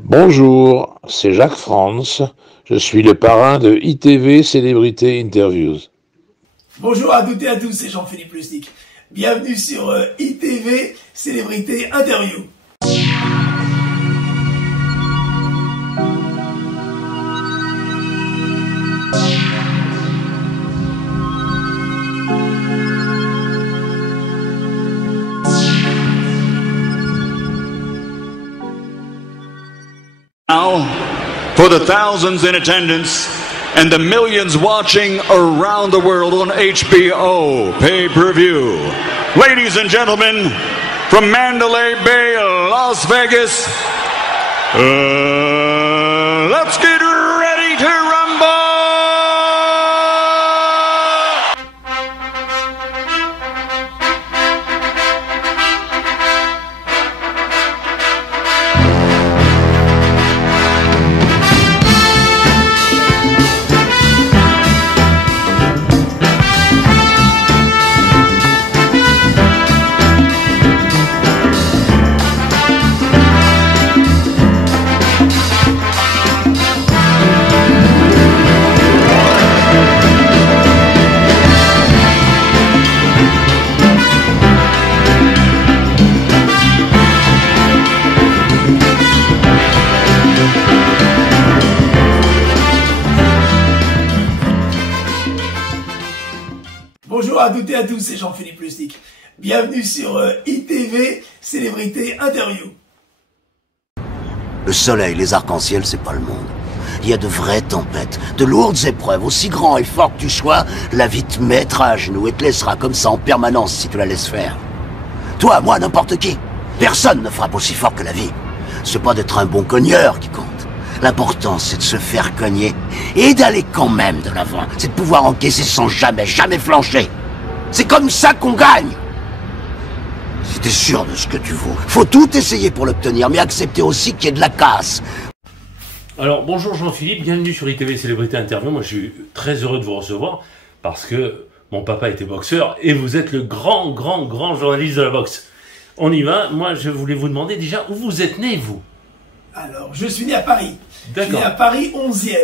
Bonjour, c'est Jacques France, je suis le parrain de ITV Célébrité Interviews. Bonjour à toutes et à tous, c'est Jean-Philippe Lustig. Bienvenue sur ITV Célébrité Interview. Now, for the thousands in attendance and the millions watching around the world on HBO pay-per-view. Ladies and gentlemen, from Mandalay Bay, Las Vegas, let's get ready to rumble! Bonjour à toutes et à tous, c'est Jean-Philippe Lustig. Bienvenue sur ITV Célébrité Interview. Le soleil, les arcs-en-ciel, c'est pas le monde. Il y a de vraies tempêtes, de lourdes épreuves. Aussi grand et fort que tu sois, la vie te mettra à genoux et te laissera comme ça en permanence si tu la laisses faire. Toi, moi, n'importe qui. Personne ne frappe aussi fort que la vie. C'est pas d'être un bon cogneur qui compte. L'important, c'est de se faire cogner et d'aller quand même de l'avant. C'est de pouvoir encaisser sans jamais flancher. C'est comme ça qu'on gagne. Si t'es sûr de ce que tu vaux, faut tout essayer pour l'obtenir, mais accepter aussi qu'il y ait de la casse. Alors bonjour Jean-Philippe, bienvenue sur ITV Célébrité Interview. Moi je suis très heureux de vous recevoir parce que mon papa était boxeur et vous êtes le grand journaliste de la boxe. On y va. Moi je voulais vous demander déjà où vous êtes né, vous. Alors, je suis né à Paris. D'accord. Je suis né à Paris 11e.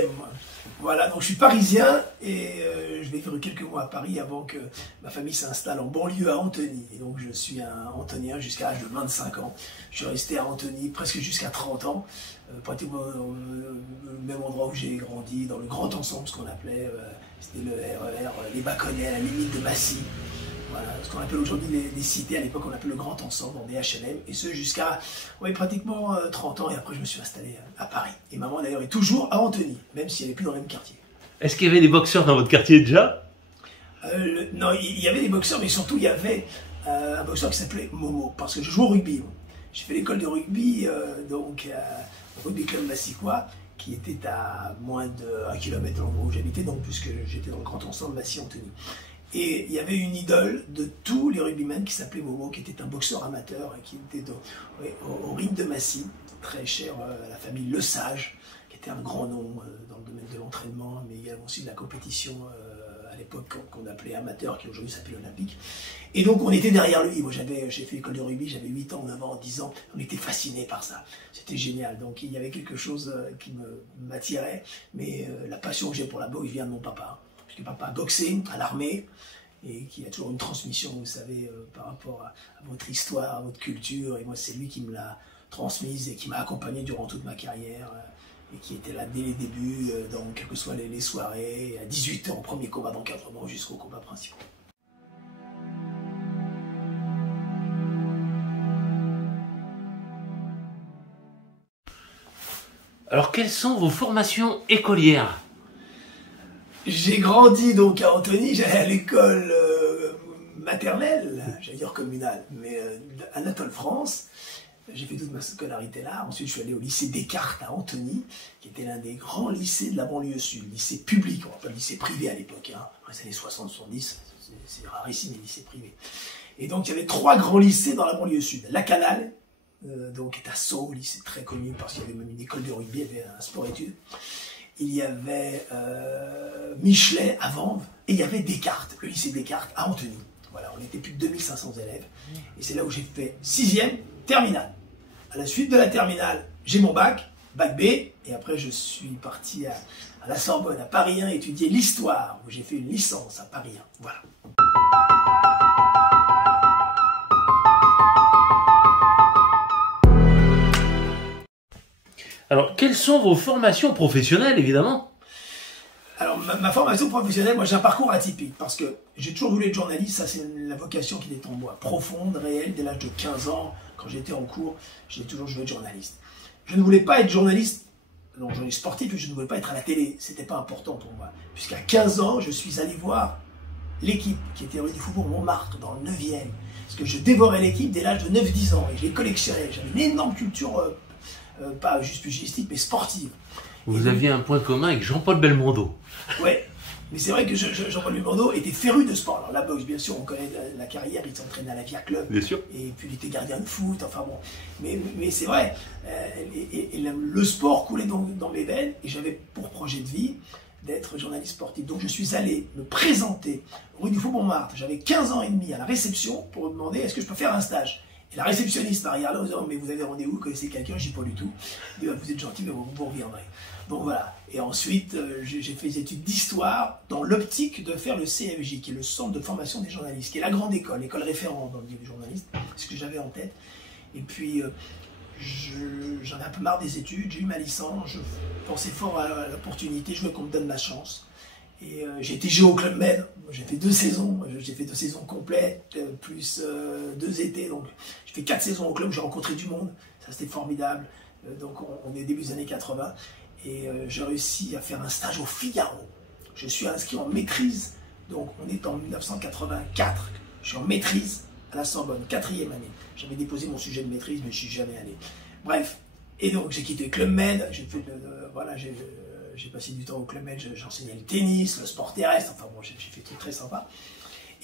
Voilà, donc je suis parisien et je vais faire quelques mois à Paris avant que ma famille s'installe en banlieue à Antony. Et donc je suis un Antonien jusqu'à l'âge de 25 ans. Je suis resté à Antony presque jusqu'à 30 ans, pratiquement dans le même endroit où j'ai grandi, dans le grand ensemble, ce qu'on appelait, c'était le RER, les Baconnais à la limite de Massy. Voilà, ce qu'on appelle aujourd'hui les cités, à l'époque on appelait le grand ensemble, en HLM, et ce jusqu'à pratiquement 30 ans, et après je me suis installé à Paris. Et maman d'ailleurs est toujours à Antony, même si elle n'est plus dans le même quartier. Est-ce qu'il y avait des boxeurs dans votre quartier déjà? Non, il y avait des boxeurs, mais surtout il y avait un boxeur qui s'appelait Momo, parce que je joue au rugby. J'ai fait l'école de rugby, donc au rugby club massicois, qui était à moins de 1 km de l'endroit où j'habitais, donc puisque j'étais dans le grand ensemble Massy-Antony. Et il y avait une idole de tous les rugbymen qui s'appelait Momo, qui était un boxeur amateur et qui était au ring de Massy, très cher à la famille Le Sage, qui était un grand nom dans le domaine de l'entraînement, mais également aussi de la compétition à l'époque qu'on appelait amateur, qui aujourd'hui s'appelle olympique. Et donc on était derrière lui. Moi j'ai fait l'école de rugby, j'avais 8 ans, 9 ans, 10 ans, on était fascinés par ça. C'était génial. Donc il y avait quelque chose qui m'attirait, mais la passion que j'ai pour la boxe vient de mon papa. Parce que papa a boxé à l'armée et qui a toujours une transmission, vous savez, par rapport à votre histoire, à votre culture. Et moi, c'est lui qui me l'a transmise et qui m'a accompagné durant toute ma carrière et qui était là dès les débuts, donc quelles que soient les soirées, à 18 ans, au premier combat d'encadrement jusqu'au combat principal. Alors quelles sont vos formations écolières? J'ai grandi donc à Antony, j'allais à l'école maternelle, j'allais dire communale, mais Anatole France. J'ai fait toute ma scolarité là. Ensuite, je suis allé au lycée Descartes à Antony, qui était l'un des grands lycées de la banlieue sud, lycée public, on pas le lycée privé à l'époque, hein. Dans les années 60-70, c'est rarissime les lycées privés. Et donc, il y avait 3 grands lycées dans la banlieue sud. La Canale, donc est à Sceaux, lycée très connu parce qu'il y avait même une école de rugby, il y avait un sport-études. Il y avait Michelet à Vanves, et il y avait Descartes, le lycée Descartes à Antony. Voilà, on était plus de 2500 élèves, et c'est là où j'ai fait 6e terminale. À la suite de la terminale, j'ai mon bac, bac B, et après je suis parti à la Sorbonne, à Paris 1, étudier l'histoire, où j'ai fait une licence à Paris 1. Voilà. Alors, quelles sont vos formations professionnelles, évidemment? Alors, ma formation professionnelle, moi j'ai un parcours atypique, parce que j'ai toujours voulu être journaliste, ça c'est la vocation qui est en moi, profonde, réelle, dès l'âge de 15 ans, quand j'étais en cours, j'ai toujours voulu être journaliste. Je ne voulais pas être journaliste, non, journaliste sportif, je ne voulais pas être à la télé, c'était pas important pour moi. Puisqu'à 15 ans, je suis allé voir l'équipe qui était rue du Faubourg Montmartre, dans le 9e, parce que je dévorais l'équipe dès l'âge de 9-10 ans, et je les collectionnais, j'avais une énorme culture, pas juste pugilistique, mais sportive. Vous aviez un point commun avec Jean-Paul Belmondo. Ouais, mais c'est vrai que Jean-Paul Belmondo était féru de sport. Alors la boxe, bien sûr, on connaît la carrière, il s'entraînait à la Via Club. Bien sûr. Et puis il était gardien de foot, enfin bon. Mais c'est vrai, le sport coulait dans mes veines, et j'avais pour projet de vie d'être journaliste sportif. Donc je suis allé me présenter rue du Faubourg Montmartre, j'avais 15 ans et demi, à la réception, pour me demander est-ce que je peux faire un stage. Et la réceptionniste m'a regardé en disant mais vous avez rendez-vous, vous connaissez quelqu'un? Je dis pas du tout. Elle dit, vous êtes gentil, mais vous reviendrez. Donc voilà. Et ensuite, j'ai fait des études d'histoire dans l'optique de faire le CFJ, qui est le Centre de formation des journalistes, qui est la grande école, l'école référente dans le milieu du journaliste, c'est ce que j'avais en tête. Et puis, j'en ai un peu marre des études, j'ai eu ma licence, je pensais fort à l'opportunité, je voulais qu'on me donne la chance. Et j'ai été joué au Club Med, j'ai fait 2 saisons, j'ai fait 2 saisons complètes, plus 2 étés, donc j'ai fait 4 saisons au club, j'ai rencontré du monde, ça c'était formidable, donc on est début des années 80, et j'ai réussi à faire un stage au Figaro. Je suis inscrit en maîtrise, donc on est en 1984, je suis en maîtrise à la Sorbonne, 4e année. J'avais déposé mon sujet de maîtrise, mais je suis jamais allé. Bref, et donc j'ai quitté le Club Med, j'ai fait voilà, j'ai passé du temps au Club Med, j'enseignais le tennis, le sport terrestre, enfin bon, j'ai fait des trucs très sympas.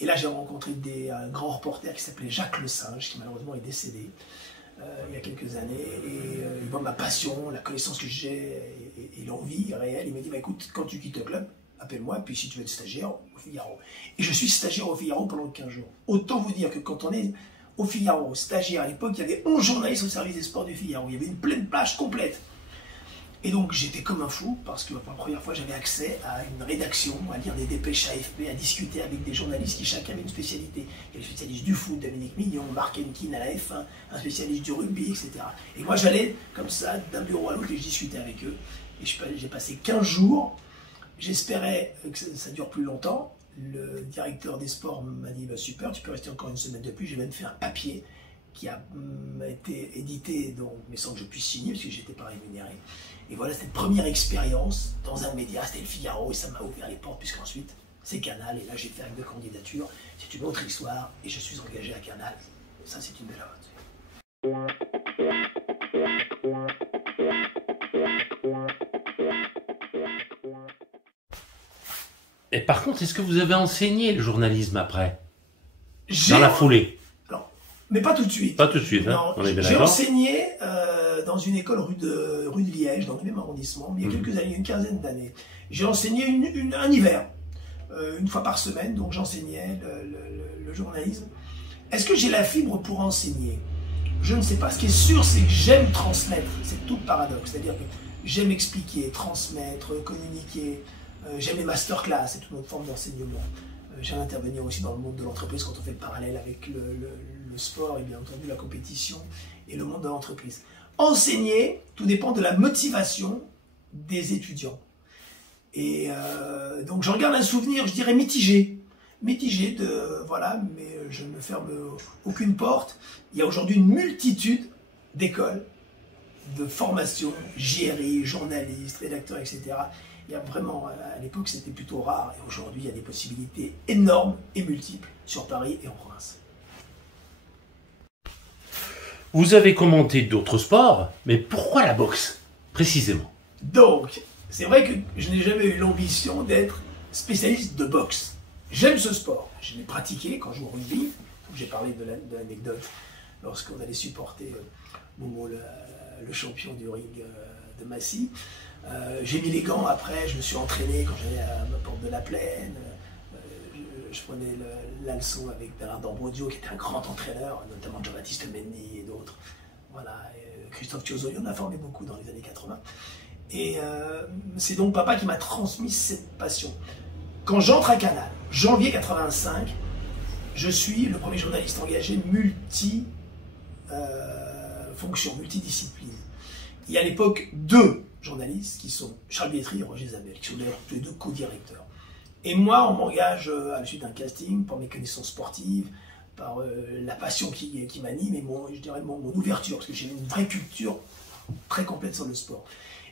Et là, j'ai rencontré un grand reporter qui s'appelait Jacques Le Singe, qui malheureusement est décédé il y a quelques années. Et il voit ma passion, la connaissance que j'ai et l'envie réelle. Il m'a dit, bah, écoute, quand tu quittes le club, appelle-moi, puis si tu veux être stagiaire, au Figaro. Et je suis stagiaire au Figaro pendant 15 jours. Autant vous dire que quand on est au Figaro, stagiaire à l'époque, il y avait 11 journalistes au service des sports du Figaro. Il y avait une pleine page complète. Et donc j'étais comme un fou, parce que pour la première fois j'avais accès à une rédaction, à lire des dépêches AFP, à discuter avec des journalistes qui chacun avait une spécialité. Il y avait le spécialiste du foot, Dominique Mignon, Marc Henkin à la F1, un spécialiste du rugby, etc. Et moi j'allais comme ça d'un bureau à l'autre et je discutais avec eux. Et j'ai passé 15 jours, j'espérais que ça dure plus longtemps. Le directeur des sports m'a dit bah, super, tu peux rester encore une semaine de plus, j'ai même fait un papier qui a été édité, donc, mais sans que je puisse signer, parce que je n'étais pas rémunéré. Et voilà, c'était une première expérience dans un média, c'était le Figaro, et ça m'a ouvert les portes, puisqu'ensuite, c'est Canal, et là j'ai fait avec 2 candidatures. C'est une autre histoire, et je suis engagé à Canal. Ça, c'est une belle aventure. Et par contre, est-ce que vous avez enseigné le journalisme après? Dans la foulée? Non, mais pas tout de suite. Pas tout de suite, hein. On est bien d'accord. J'ai enseigné dans une école rue de Liège, dans le même arrondissement, mais il y a quelques années, une quinzaine d'années. J'ai enseigné un hiver, une fois par semaine, donc j'enseignais le journalisme. Est-ce que j'ai la fibre pour enseigner? Je ne sais pas. Ce qui est sûr, c'est que j'aime transmettre. C'est tout le paradoxe. C'est-à-dire que j'aime expliquer, transmettre, communiquer. J'aime les masterclass, c'est toute notre forme d'enseignement. J'aime intervenir aussi dans le monde de l'entreprise quand on fait le parallèle avec le sport et bien entendu la compétition et le monde de l'entreprise. Enseigner, tout dépend de la motivation des étudiants. Et donc j'en garde un souvenir, je dirais mitigé. Mitigé voilà, mais je ne me ferme aucune porte. Il y a aujourd'hui une multitude d'écoles, de formations, JRI, journalistes, rédacteurs, etc. Il y a vraiment, à l'époque, c'était plutôt rare. Et aujourd'hui, il y a des possibilités énormes et multiples sur Paris et en province. Vous avez commenté d'autres sports, mais pourquoi la boxe, précisément? Donc, c'est vrai que je n'ai jamais eu l'ambition d'être spécialiste de boxe. J'aime ce sport. Je l'ai pratiqué quand je joue au rugby. J'ai parlé de l'anecdote lorsqu'on allait supporter Momo, le champion du ring de Massy. J'ai mis les gants après, je me suis entraîné quand j'allais à ma porte de la Plaine. Je prenais la leçon avec Bernard d'Ambrosio, qui était un grand entraîneur, notamment Jean-Baptiste Mendy et d'autres. Voilà, Christophe Thiozoli, on a formé beaucoup dans les années 80. Et c'est donc papa qui m'a transmis cette passion. Quand j'entre à Canal, janvier 85, je suis le premier journaliste engagé multi-fonction, multidiscipline. Il y a à l'époque 2 journalistes qui sont Charles Bietri et Roger Zabel, qui sont d'ailleurs tous les 2 co-directeurs. Et moi, on m'engage à la suite d'un casting, par mes connaissances sportives, par la passion qui m'anime et je dirais mon ouverture, parce que j'ai une vraie culture très complète sur le sport.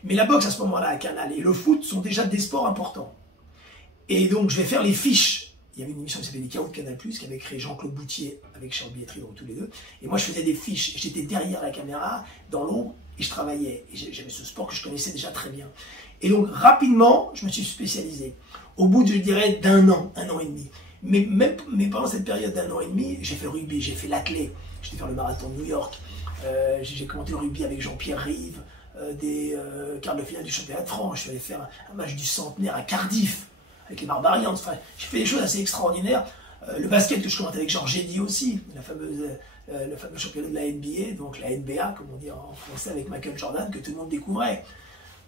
Mais la boxe à ce moment-là à Canal et le foot sont déjà des sports importants. Et donc je vais faire les fiches. Il y avait une émission qui s'appelait Les Chaos de Canal+, qui avait créé Jean-Claude Boutier avec Charles Bietri, donc tous les 2. Et moi je faisais des fiches, j'étais derrière la caméra, dans l'ombre, et je travaillais. Et j'avais ce sport que je connaissais déjà très bien. Et donc rapidement, je me suis spécialisé. Au bout, je dirais, d'un an, 1 an et demi. Mais pendant cette période d'1 an et demi, j'ai fait le rugby, j'ai fait l'athlé, j'étais faire le marathon de New York, j'ai commenté le rugby avec Jean-Pierre Rive, des quarts de finale du championnat de France, je suis allé faire un match du centenaire à Cardiff, avec les Barbarians, enfin, j'ai fait des choses assez extraordinaires. Le basket que je commente avec Georges Eddy aussi, le fameux championnat de la NBA, donc la NBA, comme on dit en français, avec Michael Jordan, que tout le monde découvrait.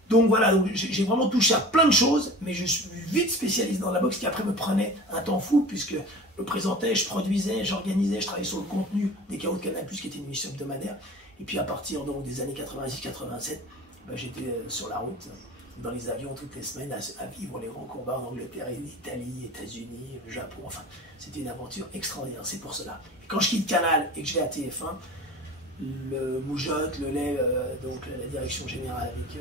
Donc voilà, donc j'ai vraiment touché à plein de choses, mais je suis vite spécialisé dans la boxe qui après me prenait un temps fou, puisque je présentais, je produisais, j'organisais, je travaillais sur le contenu des Chaos de Canal+, qui était une émission hebdomadaire. Et puis à partir donc, des années 86-87, ben, j'étais sur la route, dans les avions toutes les semaines, à vivre les grands combats en Angleterre, Italie, États-Unis, Japon, enfin, c'était une aventure extraordinaire, c'est pour cela. Et quand je quitte Canal et que je vais à TF1, le Moujotte, le lait, donc la direction générale avec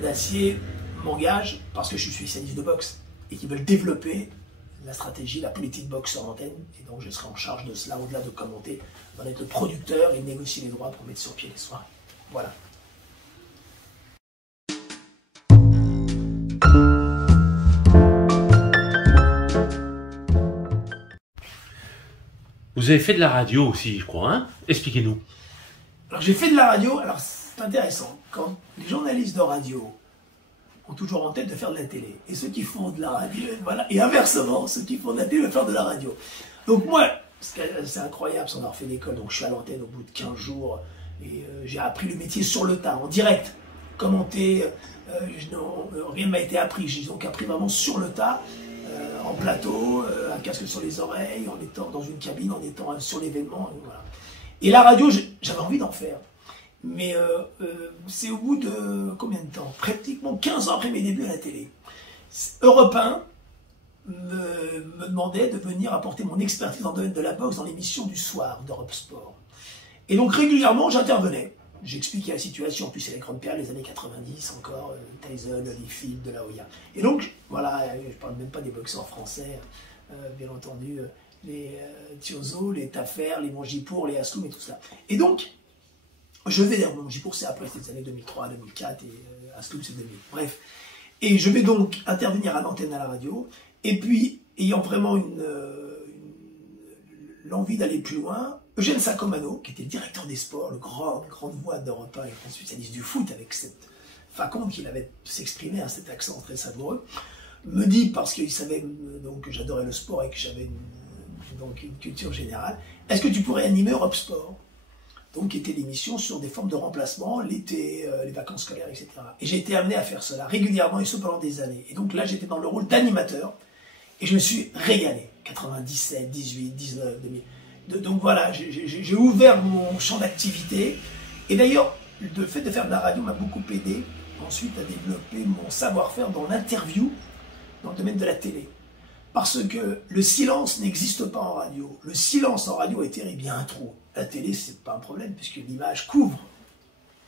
Dacier m'engage parce que je suis spécialiste de boxe et qu'ils veulent développer la stratégie, la politique boxe sur antenne. Et donc je serai en charge de cela, au-delà de commenter, d'en être le producteur et de négocier les droits pour mettre sur pied les soirées. Voilà. Vous avez fait de la radio aussi, je crois, hein? Expliquez-nous. Alors j'ai fait de la radio, alors c'est intéressant, quand les journalistes de radio ont toujours en tête de faire de la télé, et ceux qui font de la radio, voilà, et inversement, ceux qui font de la télé veulent faire de la radio. Donc moi, c'est incroyable sans avoir fait d'école, donc je suis à l'antenne au bout de 15 jours, et j'ai appris le métier sur le tas, en direct, commenter, rien ne m'a été appris, j'ai donc appris vraiment sur le tas, en plateau, un casque sur les oreilles, en étant dans une cabine, en étant sur l'événement, voilà. Et la radio, j'avais envie d'en faire. Mais c'est au bout de combien de temps? Pratiquement 15 ans après mes débuts à la télé. Europe 1 me demandait de venir apporter mon expertise dans le domaine de la boxe dans l'émission du soir d'Europe Sport. Et donc régulièrement, j'intervenais. J'expliquais la situation, en plus c'est les grandes périodes, les années 90 encore, Tyson, Holyfield, De La Hoya. Et donc, voilà, je ne parle même pas des boxeurs français, bien entendu, les Thiozo, les Taffer, les Mongipour, les Asloum et tout ça. Et donc, je vais vers Mongipour, c'est après, c'est les années 2003, 2004, et Asloum c'est 2000, bref. Et je vais donc intervenir à l'antenne à la radio, et puis, ayant vraiment l'envie d'aller plus loin, Eugène Sacomano, qui était directeur des sports, le grande voix d'Europe 1 et grand spécialiste du foot, avec cette faconde qu'il avait s'exprimer, hein, cet accent très savoureux, me dit, parce qu'il savait donc, que j'adorais le sport et que j'avais une culture générale, est-ce que tu pourrais animer Europe Sport? Donc, qui était l'émission sur des formes de remplacement, l'été, les vacances scolaires, etc. Et j'ai été amené à faire cela régulièrement, et ce pendant des années. Et donc là, j'étais dans le rôle d'animateur, et je me suis régalé. 97, 18, 19, 2000. Donc voilà, j'ai ouvert mon champ d'activité. Et d'ailleurs, le fait de faire de la radio m'a beaucoup aidé ensuite à développer mon savoir-faire dans l'interview, dans le domaine de la télé. Parce que le silence n'existe pas en radio. Le silence en radio est terrible, il y a un trou. La télé, c'est pas un problème, puisque l'image couvre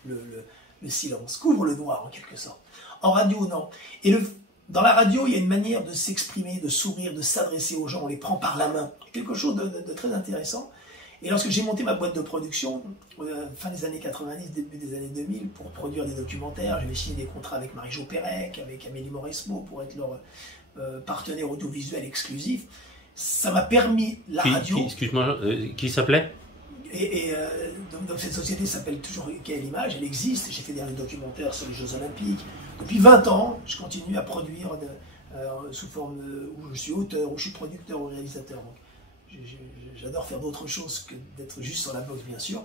le silence, couvre le noir en quelque sorte. En radio, non. Et dans la radio, il y a une manière de s'exprimer, de sourire, de s'adresser aux gens, on les prend par la main. Quelque chose de très intéressant. Et lorsque j'ai monté ma boîte de production, fin des années 90, début des années 2000, pour produire des documentaires, j'avais signé des contrats avec Marie-Jo Pérec, avec Amélie Mauresmo, pour être leur partenaire audiovisuel exclusif. Ça m'a permis, la radio... Excuse-moi, qui s'appelait? Donc cette société s'appelle toujours Quelle Image, elle existe, j'ai fait des documentaires sur les Jeux Olympiques. Depuis 20 ans, je continue à produire sous forme où je suis auteur, où je suis producteur ou réalisateur. Donc, J'adore faire d'autres choses que d'être juste sur la boxe, bien sûr.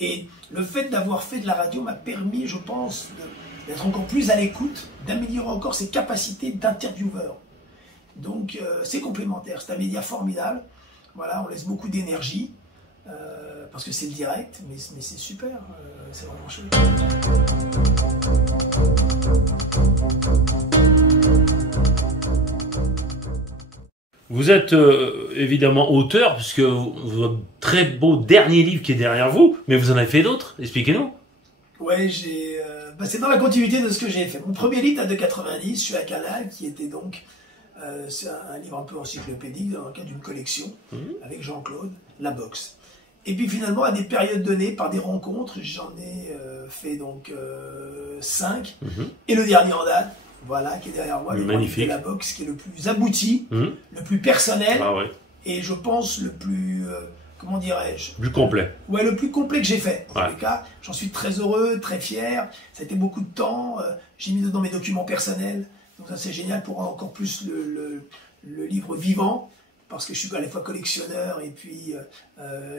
Et le fait d'avoir fait de la radio m'a permis, je pense, d'être encore plus à l'écoute, d'améliorer encore ses capacités d'intervieweur. Donc c'est complémentaire, c'est un média formidable. Voilà, on laisse beaucoup d'énergie, parce que c'est le direct, mais c'est super, c'est vraiment chouette. Vous êtes évidemment auteur, puisque votre très beau dernier livre qui est derrière vous, mais vous en avez fait d'autres, expliquez-nous. Ouais, c'est dans la continuité de ce que j'ai fait. Mon premier livre date de 90, je suis à Canal, qui était donc c'est un livre un peu encyclopédique dans le cadre d'une collection avec Jean-Claude, la boxe. Et puis finalement, à des périodes données, par des rencontres, j'en ai fait donc 5. Et le dernier en date, voilà, qui est derrière moi, le livre de la boxe, qui est le plus abouti, le plus personnel, et je pense le plus, comment dirais-je, le plus complet. Ouais, le plus complet que j'ai fait. En tous les cas, j'en suis très heureux, très fier. Ça a été beaucoup de temps. J'ai mis dedans mes documents personnels. Donc ça, c'est génial pour rendre encore plus le livre vivant. Parce que je suis à la fois collectionneur, et puis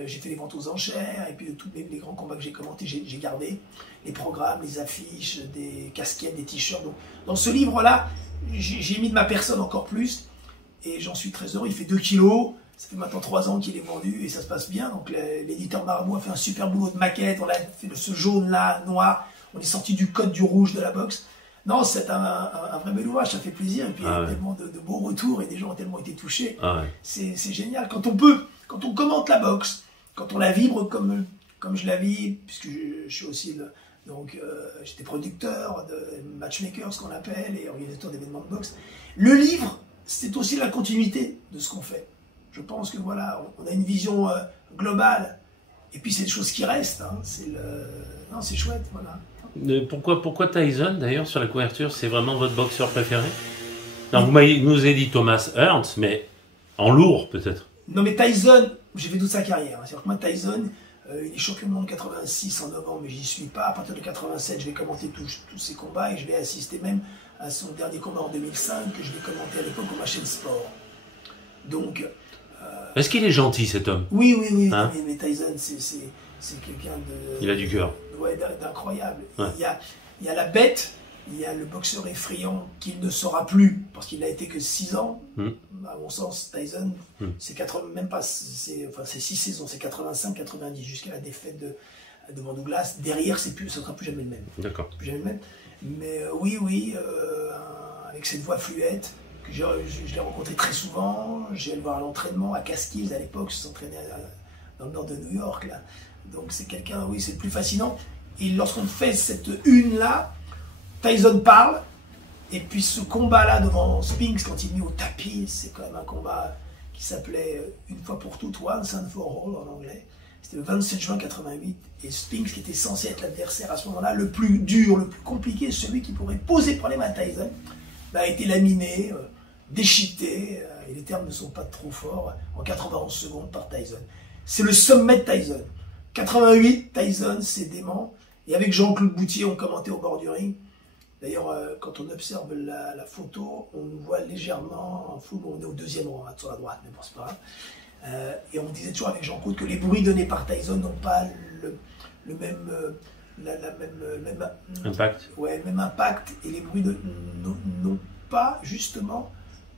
j'ai fait les ventes aux enchères, et puis de tous les grands combats que j'ai commentés, j'ai gardé les programmes, les affiches, des casquettes, des t-shirts. Donc dans ce livre-là, j'ai mis de ma personne encore plus, et j'en suis très heureux. Il fait 2 kilos, ça fait maintenant 3 ans qu'il est vendu, et ça se passe bien. Donc l'éditeur Marabout a fait un super boulot de maquette, on a fait de ce jaune-là, noir, on est sorti du code du rouge de la boxe. Non, c'est un vrai bel ouvrage, ça fait plaisir, et puis il y a tellement de beaux retours, et des gens ont tellement été touchés. C'est génial. Quand on commente la boxe, quand on la vibre comme je la vis, puisque je suis aussi, j'étais producteur, de matchmaker, ce qu'on appelle, et organisateur d'événements de boxe, le livre, c'est aussi la continuité de ce qu'on fait. Je pense que voilà, on a une vision globale, et puis c'est des choses qui restent, hein. C'est chouette, voilà. Pourquoi Tyson, d'ailleurs, sur la couverture, c'est vraiment votre boxeur préféré? Non, vous nous avez dit Thomas Hearns, mais en lourd, peut-être. Non, mais Tyson, j'ai fait toute sa carrière. C'est-à-dire que moi, Tyson, il est champion du monde 86 en novembre, mais j'y suis pas. À partir de 87, je vais commenter tous ses combats, et je vais assister même à son dernier combat en 2005, que je vais commenter à l'époque au Machine Sport. Donc... Est-ce qu'il est gentil, cet homme? Oui, hein? mais Tyson, c'est quelqu'un de... Il a du cœur. Ouais, d'incroyable. Ouais. Il y a la bête, il y a le boxeur effrayant qu'il ne sera plus, parce qu'il n'a été que 6 ans. À mon sens, Tyson, c'est 6 saisons, c'est 85-90, jusqu'à la défaite devant Douglas. Derrière, ça ne sera plus jamais le même. D'accord. Plus jamais le même. Mais oui, avec cette voix fluette, que je l'ai rencontré très souvent. J'ai allé le voir à l'entraînement, à Catskills à l'époque, je s'entraînait dans le nord de New York, là. Donc c'est quelqu'un, oui, c'est le plus fascinant. Et lorsqu'on fait cette une-là, Tyson parle, et puis ce combat-là devant Spinks, quand il est mis au tapis, c'est quand même un combat qui s'appelait Une fois pour toutes, Once and for All en anglais. C'était le 27 juin 88, et Spinks, qui était censé être l'adversaire à ce moment-là, le plus dur, le plus compliqué, celui qui pourrait poser problème à Tyson, a été laminé, déchiqueté, et les termes ne sont pas trop forts, en 91 secondes par Tyson. C'est le sommet de Tyson. 88, Tyson, c'est dément. Et avec Jean-Claude Boutier, on commentait au bord du ring. D'ailleurs, quand on observe la photo, on nous voit légèrement en flou, on est au 2e rang, sur la droite, mais bon, c'est pas grave. Et on disait toujours avec Jean-Claude que les bruits donnés par Tyson n'ont pas le même impact. Ouais, le même impact, et les bruits n'ont pas, justement,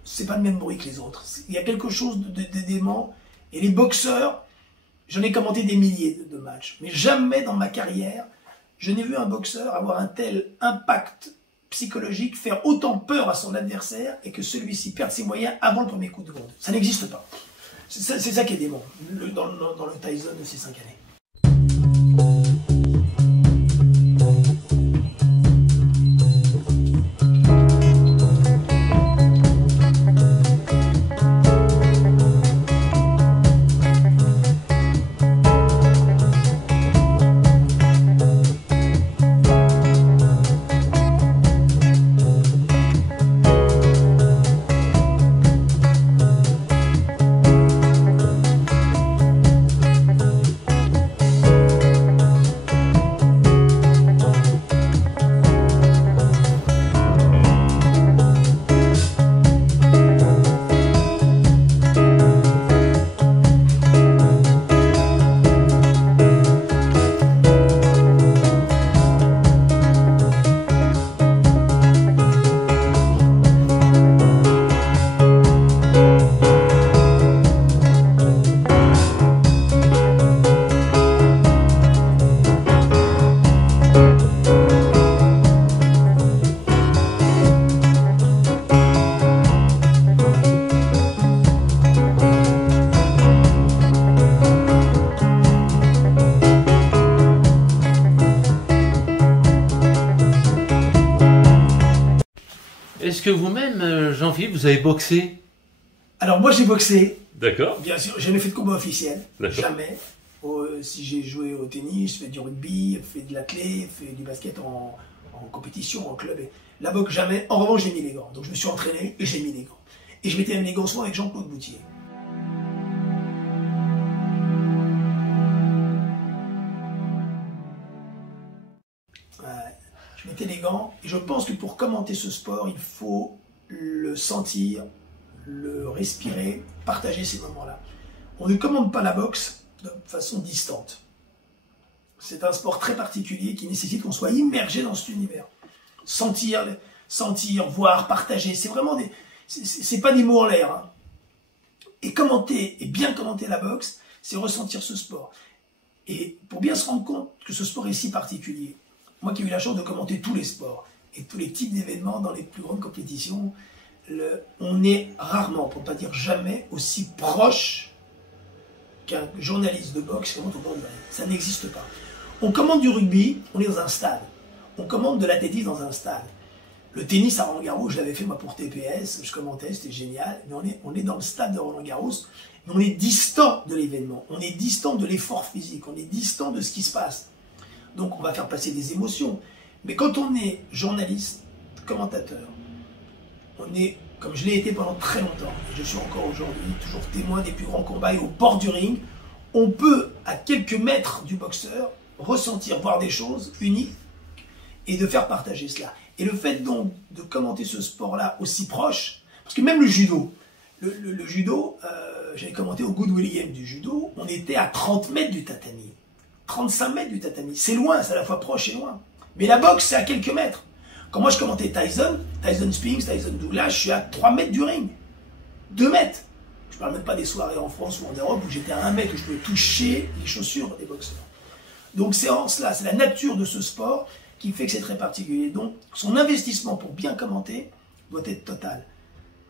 c'est pas le même bruit que les autres. Il y a quelque chose de dément, et les boxeurs, j'en ai commenté des milliers de matchs, mais jamais dans ma carrière, je n'ai vu un boxeur avoir un tel impact psychologique, faire autant peur à son adversaire, et que celui-ci perde ses moyens avant le premier coup de monde. Ça n'existe pas. C'est ça qui est dément, dans le Tyson de ces 5 années. est-ce que vous-même, Jean-Philippe, vous avez boxé? Alors moi j'ai boxé. D'accord. Bien sûr, j'ai jamais fait de combat officiel. D'accord. Jamais. Si j'ai joué au tennis, je fais du rugby, je fais de l'athlé, je fais du basket en compétition, en club. Et la boxe, jamais. En revanche, j'ai mis les gants. Donc je me suis entraîné et j'ai mis les gants. Et je mettais même les gants souvent avec Jean-Claude Boutier. Je mettais les gants. Et je pense que pour commenter ce sport, il faut le sentir, le respirer, partager ces moments-là. On ne commande pas la boxe de façon distante. C'est un sport très particulier qui nécessite qu'on soit immergé dans cet univers. Sentir, voir, partager, c'est vraiment des... C'est pas des mots en l'air. Hein. Et commenter, et bien commenter la boxe, c'est ressentir ce sport. Et pour bien se rendre compte que ce sport est si particulier, moi qui ai eu la chance de commenter tous les sports et tous les types d'événements dans les plus grandes compétitions, on est rarement, pour ne pas dire jamais, aussi proche qu'un journaliste de boxe qui commente au bord du ring. Ça n'existe pas. On commande du rugby, on est dans un stade. On commande de l'athlétisme dans un stade. Le tennis à Roland-Garros, je l'avais fait moi pour TPS, je commentais, c'était génial. Mais on est dans le stade de Roland-Garros, mais on est distant de l'événement, on est distant de l'effort physique, on est distant de ce qui se passe. Donc on va faire passer des émotions. Mais quand on est journaliste, commentateur, on est, comme je l'ai été pendant très longtemps, et je suis encore aujourd'hui, toujours témoin des plus grands combats et au bord du ring, on peut, à quelques mètres du boxeur, ressentir, voir des choses uniques et de faire partager cela. Et le fait donc de commenter ce sport-là aussi proche, parce que même le judo, le judo, j'avais commenté au Good William du judo, on était à 30 mètres du tatami, 35 mètres du tatami. C'est loin, c'est à la fois proche et loin. Mais la boxe, c'est à quelques mètres. Quand moi je commentais Tyson Spinks, Tyson Douglas, je suis à 3 mètres du ring. 2 mètres. Je parle même pas des soirées en France ou en Europe où j'étais à 1 mètre, où je pouvais toucher les chaussures des boxeurs. Donc c'est en cela, c'est la nature de ce sport qui fait que c'est très particulier. Donc son investissement pour bien commenter doit être total.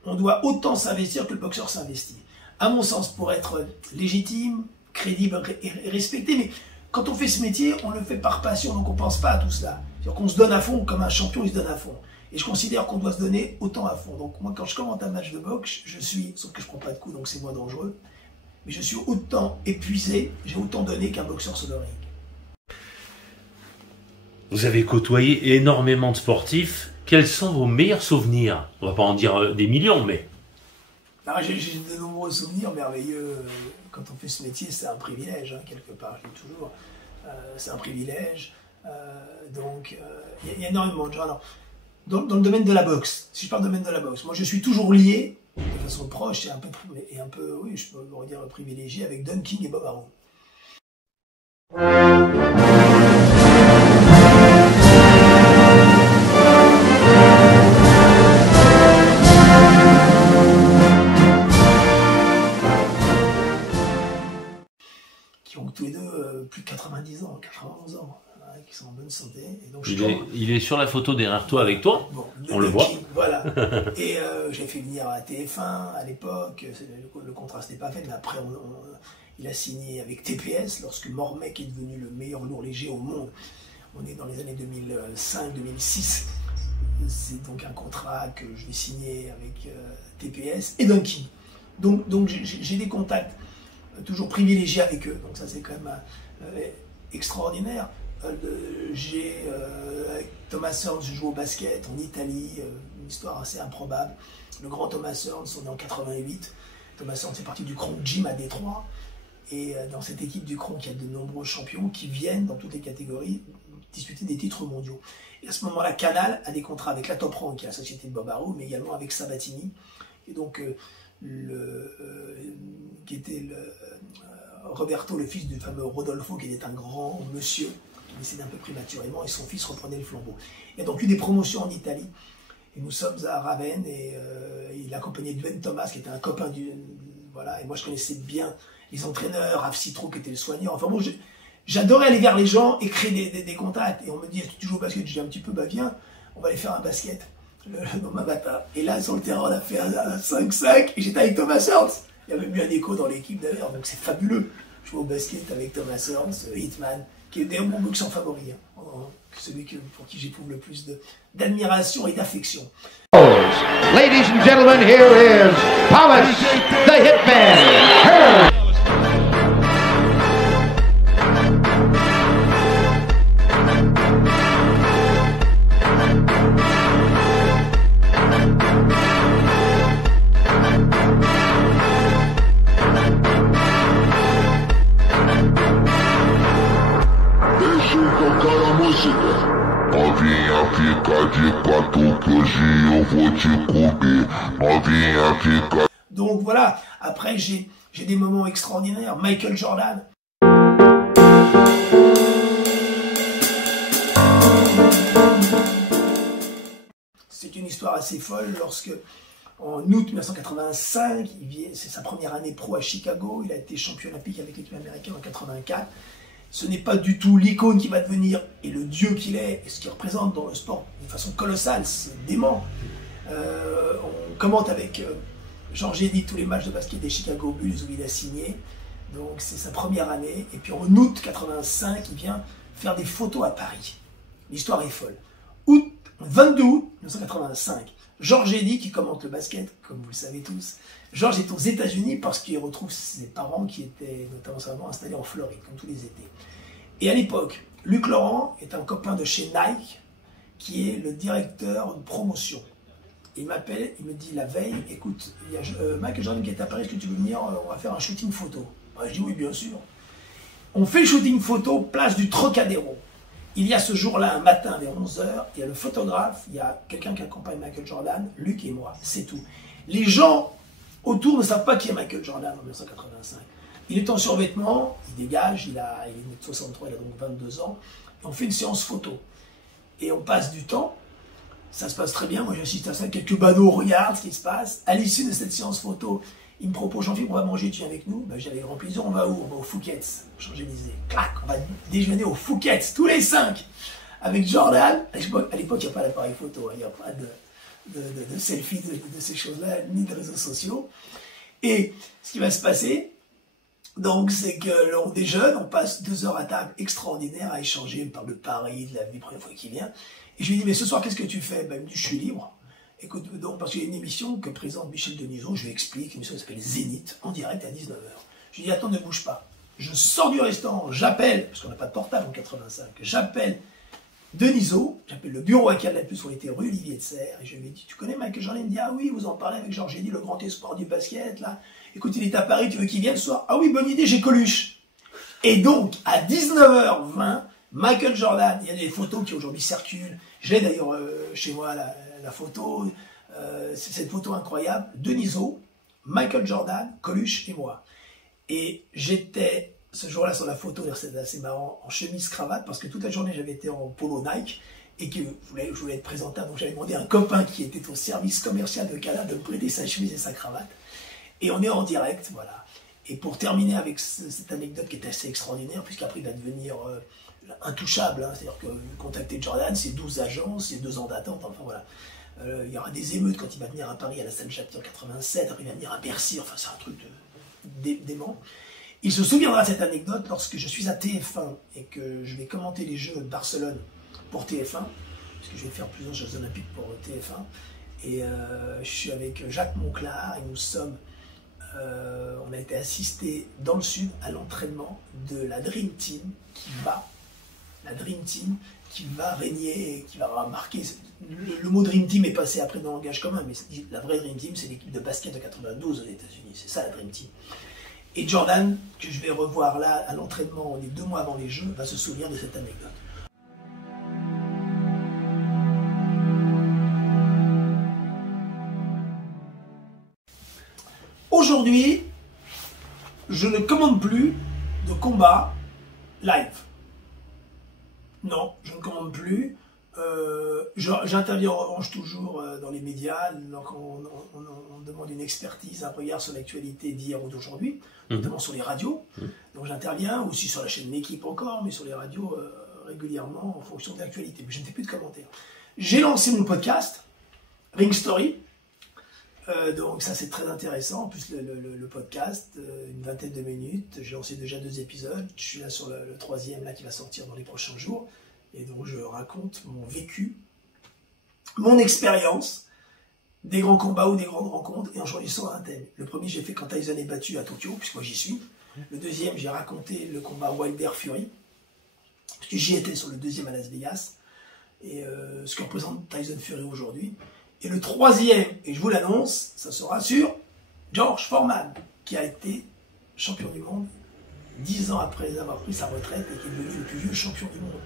On doit autant s'investir que le boxeur s'investit. À mon sens, pour être légitime, crédible et respecté. Mais quand on fait ce métier, on le fait par passion, donc on ne pense pas à tout cela. C'est-à-dire qu'on se donne à fond, comme un champion, il se donne à fond. Et je considère qu'on doit se donner autant à fond. Donc moi, quand je commente un match de boxe, je suis, sauf que je ne prends pas de coups, donc c'est moins dangereux, mais je suis autant épuisé, j'ai autant donné qu'un boxeur sur le ring. Vous avez côtoyé énormément de sportifs. Quels sont vos meilleurs souvenirs? On va pas en dire des millions, mais... J'ai de nombreux souvenirs merveilleux. Quand on fait ce métier, c'est un privilège, hein, quelque part, je dis toujours. C'est un privilège. Donc, il y a énormément de gens. Alors, dans le domaine de la boxe, si je parle du domaine de la boxe, moi je suis toujours lié, de façon proche et un peu, oui, je peux le dire privilégié, avec Don King et Bob Arum. Qui ont tous les deux plus de 90 ans, 91 ans. Qui sont en bonne santé. Et donc, il est sur la photo derrière toi avec toi, bon, on le voit. Voilà. Et j'ai fait venir à TF1 à l'époque, le contrat n'était pas fait, mais après il a signé avec TPS lorsque Mormec est devenu le meilleur lourd léger au monde. On est dans les années 2005-2006. C'est donc un contrat que je vais signer avec TPS et Donkey. Donc j'ai des contacts toujours privilégiés avec eux, donc ça c'est quand même extraordinaire. Avec Thomas Hearns, je joue au basket en Italie, une histoire assez improbable. Le grand Thomas Hearns, on est en 88. Thomas Hearns fait partie du Kronk Gym à Détroit. Et dans cette équipe du Kronk, il y a de nombreux champions qui viennent dans toutes les catégories disputer des titres mondiaux. Et à ce moment-là, Canal a des contrats avec la Top Rank, qui est la société de Bob Arum, mais également avec Sabatini. Et donc, qui était Roberto, le fils du fameux Rodolfo, qui était un grand monsieur, qui décédait un peu prématurément, et son fils reprenait le flambeau. Il y a donc eu des promotions en Italie, et nous sommes à Ravenne, et il accompagnait Dwayne Thomas, qui était un copain du... Voilà, et moi je connaissais bien les entraîneurs, Rav Citro, qui était le soigneur. Enfin bon, j'adorais aller vers les gens et créer des contacts. Et on me dit, est-ce que tu joues au basket? Je dis un petit peu, bah viens, on va aller faire un basket dans ma matin. Et là, sur le terrain, on a fait un 5-5, et j'étais avec Thomas Hearns. Il y avait eu un écho dans l'équipe d'ailleurs, donc c'est fabuleux. Je joue au basket avec Thomas Hearns, Hitman, qui est d'ailleurs mon boxeur favori. Hein. celui pour qui j'éprouve le plus d'admiration et d'affection. Ladies and gentlemen, here is Thomas the Hitman Hearns. Novinha, fica de quatro que hoje eu vou te comer. Novinha, fica. Donc voilà, après j'ai des moments extraordinaires. Michael Jordan. C'est une histoire assez folle lorsque, en août 1985, c'est sa première année pro à Chicago, il a été champion olympique avec l'équipe américaine en 84. Ce n'est pas du tout l'icône qui va devenir et le dieu qu'il est, et ce qu'il représente dans le sport de façon colossale, c'est dément. On commente avec Georges Eddy tous les matchs de basket des Chicago Bulls où il a signé. Donc c'est sa première année. Et puis en août 85, il vient faire des photos à Paris. L'histoire est folle. 22 août 1985, Georges Eddy qui commente le basket, comme vous le savez tous. Georges est aux États-Unis parce qu'il retrouve ses parents qui étaient notamment installés en Floride, comme tous les étés. Et à l'époque, Luc Laurent est un copain de chez Nike, qui est le directeur de promotion. Il m'appelle, il me dit la veille, écoute, il y a Michael Jordan qui est à Paris, est-ce que tu veux venir, on va faire un shooting photo. Je dis oui, bien sûr. On fait le shooting photo, place du Trocadéro. Il y a ce jour-là, un matin vers 11h, il y a le photographe, il y a quelqu'un qui accompagne Michael Jordan, Luc et moi, c'est tout. Les gens autour ne savent pas qui est Michael Jordan en 1985. Il est en survêtement, il dégage, il est né de 63, il a donc 22 ans, et on fait une séance photo. Et on passe du temps, ça se passe très bien, moi j'assiste à ça, quelques badauds regardent ce qui se passe. À l'issue de cette séance photo, il me propose, Jean-Philippe, on va manger, tu viens avec nous? J'avais grand plaisir, on va où? On va au Fouquet's, Champs-Élysées. Clac, on va déjeuner au Fouquet's, tous les 5, avec Jordan. À l'époque, il n'y a pas d'appareil photo, il n'y a pas de selfie, de ces choses-là, ni de réseaux sociaux. Et ce qui va se passer, donc, c'est que l'on déjeune, on passe 2 heures à table extraordinaire à échanger, on parle de Paris, de la vie, première fois qu'il vient. Et je lui dis, mais ce soir, qu'est-ce que tu fais? Il me dit, je suis libre. Écoute, donc, parce qu'il y a une émission que présente Michel Denisot, je lui explique, une émission qui s'appelle Zénith, en direct à 19h. Je lui dis, attends, ne bouge pas. Je sors du restaurant, j'appelle, parce qu'on n'a pas de portable en 85, j'appelle Denisot, j'appelle le bureau à Canal+, on était rue Olivier de Serre, et je lui dis, tu connais Michael Jordan? Il me dit, ah oui, vous en parlez avec Georges Eddy, le grand espoir du basket, là. Écoute, il est à Paris, tu veux qu'il vienne ce soir? Ah oui, bonne idée, j'ai Coluche. Et donc, à 19h20, Michael Jordan, il y a des photos qui aujourd'hui circulent. Je l'ai d'ailleurs chez moi, la photo. C'est cette photo incroyable. Denisot, Michael Jordan, Coluche et moi. Et j'étais, ce jour-là, sur la photo, c'est assez marrant, en chemise-cravate, parce que toute la journée, j'avais été en polo Nike, et que je voulais être présentable. Donc, j'avais demandé à un copain qui était au service commercial de Canal de me prêter sa chemise et sa cravate. Et on est en direct, voilà. Et pour terminer avec cette anecdote qui est assez extraordinaire, puisqu'après il va devenir intouchable, hein, c'est-à-dire que contacter Jordan, c'est 12 agents, c'est 2 ans d'attente, enfin voilà. Il y aura des émeutes quand il va venir à Paris à la Salle Chapter en 87, après il va venir à Bercy, enfin c'est un truc dément. Il se souviendra de cette anecdote lorsque je suis à TF1 et que je vais commenter les Jeux de Barcelone pour TF1, puisque je vais faire plusieurs Jeux Olympiques pour TF1, et je suis avec Jacques Monclar, et nous sommes... on a été assisté dans le sud à l'entraînement de la Dream Team qui va régner et qui va marquer. Le mot Dream Team est passé après dans le langage commun, mais la vraie Dream Team, c'est l'équipe de basket de 92 aux États-Unis. C'est ça la Dream Team. Et Jordan, que je vais revoir là à l'entraînement, les 2 mois avant les Jeux, va se souvenir de cette anecdote. Aujourd'hui, je ne commande plus de combat live. Non, je ne commande plus. J'interviens en revanche toujours dans les médias, donc on demande une expertise, un regard sur l'actualité d'hier ou d'aujourd'hui, notamment sur les radios. Donc j'interviens aussi sur la chaîne L'équipe encore, mais sur les radios régulièrement en fonction de l'actualité. Mais je ne fais plus de commentaires. J'ai lancé mon podcast, Ring Story. Donc ça c'est très intéressant, en plus le podcast, une vingtaine de minutes, j'ai lancé déjà 2 épisodes, je suis là sur le 3e là qui va sortir dans les prochains jours. Et donc je raconte mon vécu, mon expérience, des grands combats ou des grandes rencontres, et en choisissant un thème. Le premier, j'ai fait quand Tyson est battu à Tokyo, puisque moi j'y suis. Le deuxième, j'ai raconté le combat Wilder-Fury, parce que j'y étais sur le deuxième à Las Vegas, et ce que représente Tyson Fury aujourd'hui. Et le troisième, et je vous l'annonce, ça sera sur George Foreman, qui a été champion du monde 10 ans après avoir pris sa retraite et qui est devenu le plus vieux champion du monde.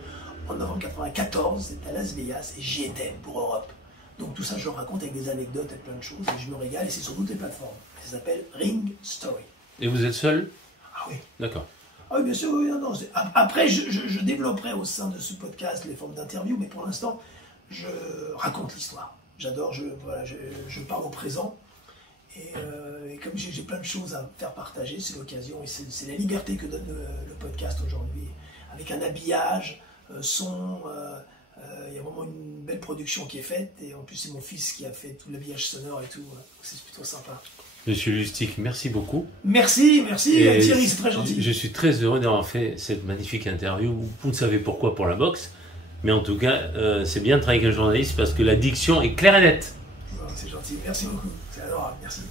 En novembre 94, c'était à Las Vegas et j'y étais pour Europe. Donc tout ça, je le raconte avec des anecdotes et plein de choses et je me régale et c'est sur toutes les plateformes. Ça s'appelle Ring Story. Et vous êtes seul? Ah oui. D'accord. Ah oui, bien sûr, oui, non. Après, je développerai au sein de ce podcast les formes d'interview, mais pour l'instant, je raconte l'histoire. J'adore, je parle au présent. Et comme j'ai plein de choses à faire partager, c'est l'occasion et c'est la liberté que donne le podcast aujourd'hui. Avec un habillage, son, il y a vraiment une belle production qui est faite. Et en plus, c'est mon fils qui a fait tout l'habillage sonore et tout. C'est plutôt sympa. Monsieur Lustig, merci beaucoup. Merci Thierry, c'est très gentil. Je suis très heureux d'avoir fait cette magnifique interview. Vous ne savez pourquoi pour la boxe, mais en tout cas, c'est bien de travailler avec un journaliste parce que la diction est claire et nette. C'est gentil, merci beaucoup, c'est adorable, merci.